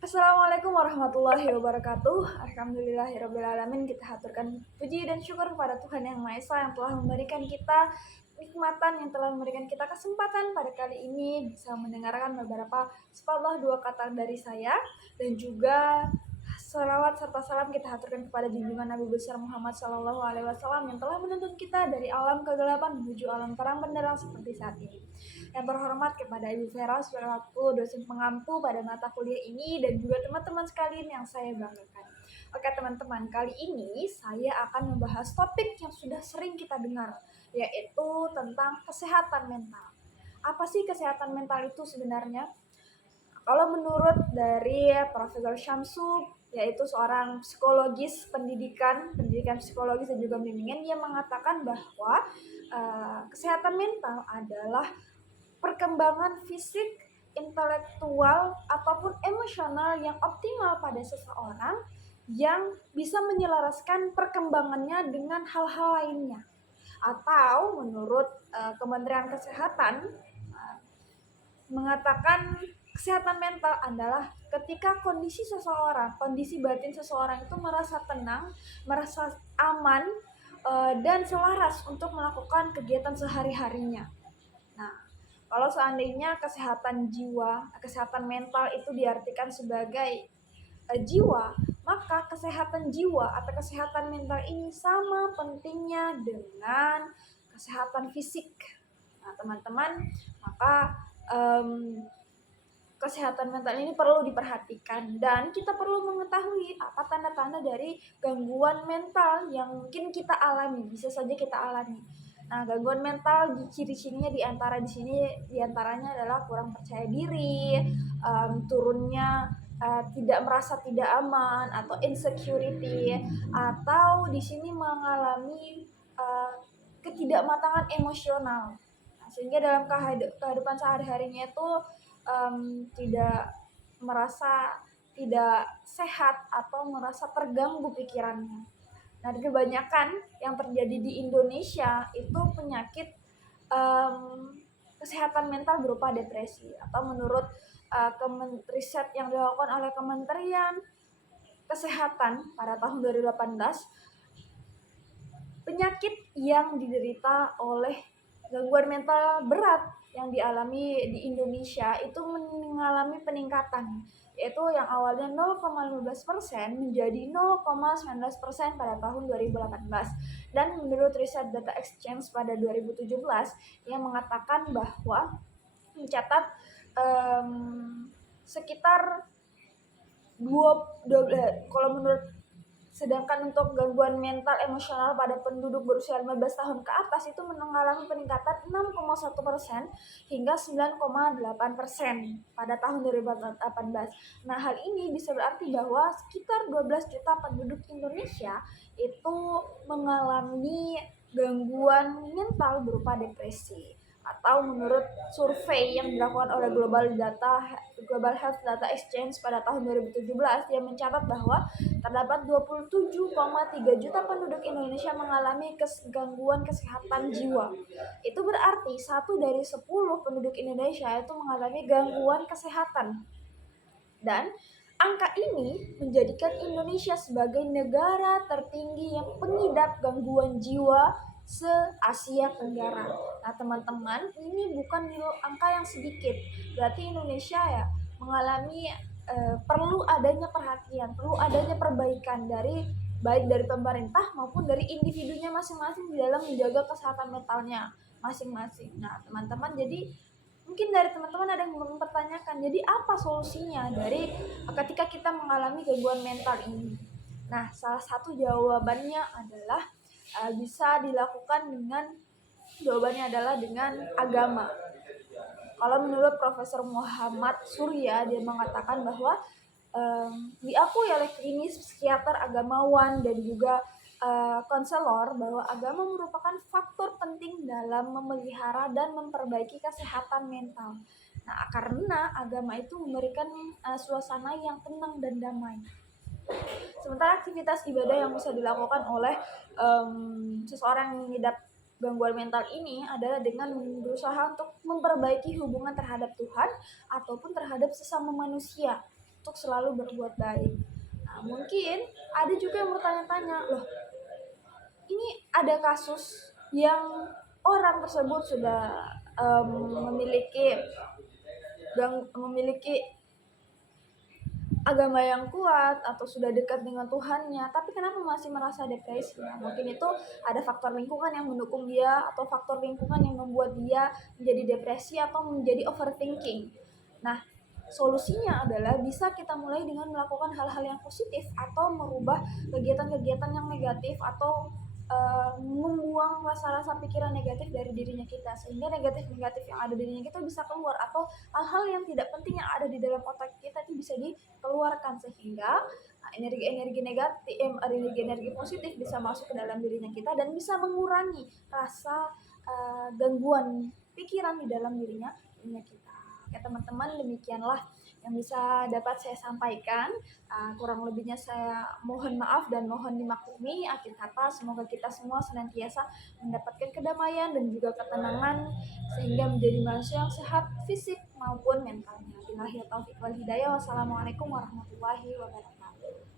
Assalamualaikum warahmatullahi wabarakatuh. Alhamdulillahirrabbilalamin. Kita haturkan puji dan syukur kepada Tuhan Yang Maha Esa yang telah memberikan kita nikmatan, yang telah memberikan kita kesempatan pada kali ini bisa mendengarkan beberapa sepatah dua kata dari saya, dan juga salawat serta salam kita haturkan kepada junjungan Nabi besar Muhammad SAW yang telah menuntun kita dari alam kegelapan menuju alam terang benderang seperti saat ini. Yang terhormat kepada Ibu Vera selaku dosen pengampu pada mata kuliah ini, dan juga teman-teman sekalian yang saya banggakan. Oke teman-teman, kali ini saya akan membahas topik yang sudah sering kita dengar, yaitu tentang kesehatan mental. Apa sih kesehatan mental itu sebenarnya? Kalau menurut dari Profesor Syamsu, yaitu seorang psikologis pendidikan psikologis dan juga bimbingan, dia mengatakan bahwa kesehatan mental adalah perkembangan fisik, intelektual, ataupun emosional yang optimal pada seseorang yang bisa menyelaraskan perkembangannya dengan hal-hal lainnya. Atau menurut Kementerian Kesehatan mengatakan kesehatan mental adalah ketika kondisi batin seseorang itu merasa tenang, merasa aman, dan selaras untuk melakukan kegiatan sehari-harinya. Nah, kalau seandainya kesehatan mental itu diartikan sebagai jiwa, maka kesehatan jiwa atau kesehatan mental ini sama pentingnya dengan kesehatan fisik. Nah, teman-teman, maka kesehatan mental ini perlu diperhatikan, dan kita perlu mengetahui apa tanda-tanda dari gangguan mental yang mungkin kita alami, bisa saja kita alami. Nah, gangguan mental ciri-cirinya diantaranya adalah kurang percaya diri, turunnya tidak merasa tidak aman atau insecurity, atau di sini mengalami ketidakmatangan emosional. Nah, sehingga dalam kehidupan sehari-harinya itu tidak sehat atau merasa terganggu pikirannya. Nah, kebanyakan yang terjadi di Indonesia itu penyakit kesehatan mental berupa depresi, atau menurut riset yang dilakukan oleh Kementerian Kesehatan pada tahun 2018, penyakit yang diderita oleh gangguan mental berat yang dialami di Indonesia itu mengalami peningkatan, yaitu yang awalnya 0,15% menjadi 0,19% pada tahun 2018. Dan menurut riset Data Exchange pada 2017 yang mengatakan bahwa mencatat sekitar kalau menurut sedangkan untuk gangguan mental emosional pada penduduk berusia 15 tahun ke atas itu mengalami peningkatan 6,1% hingga 9,8% pada tahun 2018. Nah, hal ini bisa berarti bahwa sekitar 12 juta penduduk Indonesia itu mengalami gangguan mental berupa depresi. Atau menurut survei yang dilakukan oleh Global Health Data Exchange pada tahun 2017, yang mencatat bahwa terdapat 27,3 juta penduduk Indonesia mengalami gangguan kesehatan jiwa. Itu berarti 1 dari 10 penduduk Indonesia itu mengalami gangguan kesehatan. Dan angka ini menjadikan Indonesia sebagai negara tertinggi yang pengidap gangguan jiwa se-Asia Tenggara. Nah, teman-teman, ini bukan angka yang sedikit. Berarti Indonesia ya mengalami perlu adanya perhatian, perlu adanya perbaikan baik dari pemerintah maupun dari individunya masing-masing di dalam menjaga kesehatan mentalnya masing-masing. Nah, teman-teman, jadi mungkin dari teman-teman ada yang mempertanyakan, jadi apa solusinya dari ketika kita mengalami gangguan mental ini? Nah, salah satu jawabannya adalah jawabannya adalah dengan agama. Kalau menurut Profesor Muhammad Surya, dia mengatakan bahwa diakui oleh klinis, psikiater, agamawan, dan juga konselor bahwa agama merupakan faktor penting dalam memelihara dan memperbaiki kesehatan mental. Nah, karena agama itu memberikan suasana yang tenang dan damai. Sementara aktivitas ibadah yang bisa dilakukan oleh seseorang yang mengidap gangguan mental ini adalah dengan berusaha untuk memperbaiki hubungan terhadap Tuhan ataupun terhadap sesama manusia. untuk selalu berbuat baik. Nah, mungkin ada juga yang bertanya-tanya, loh ini ada kasus yang orang tersebut sudah memiliki agama yang kuat atau sudah dekat dengan Tuhannya, tapi kenapa masih merasa depresi? Nah, mungkin itu ada faktor lingkungan yang mendukung dia atau faktor lingkungan yang membuat dia menjadi depresi atau menjadi overthinking. Nah, solusinya adalah bisa kita mulai dengan melakukan hal-hal yang positif atau merubah kegiatan-kegiatan yang negatif atau membuang rasa-rasa pikiran negatif dari dirinya kita, sehingga negatif-negatif yang ada di dirinya kita bisa keluar, atau hal-hal yang tidak penting yang ada di dalam otak kita itu bisa dikeluarkan, sehingga energi-energi negatif, energi-energi positif bisa masuk ke dalam dirinya kita dan bisa mengurangi rasa gangguan pikiran di dalam dirinya kita. Oke teman-teman, demikianlah yang bisa dapat saya sampaikan. Kurang lebihnya saya mohon maaf dan mohon dimaklumi. Akhir kata, semoga kita semua senantiasa mendapatkan kedamaian dan juga ketenangan sehingga menjadi manusia yang sehat fisik maupun mentalnya. Billahi taufiq wal hidayah. Wassalamualaikum warahmatullahi wabarakatuh.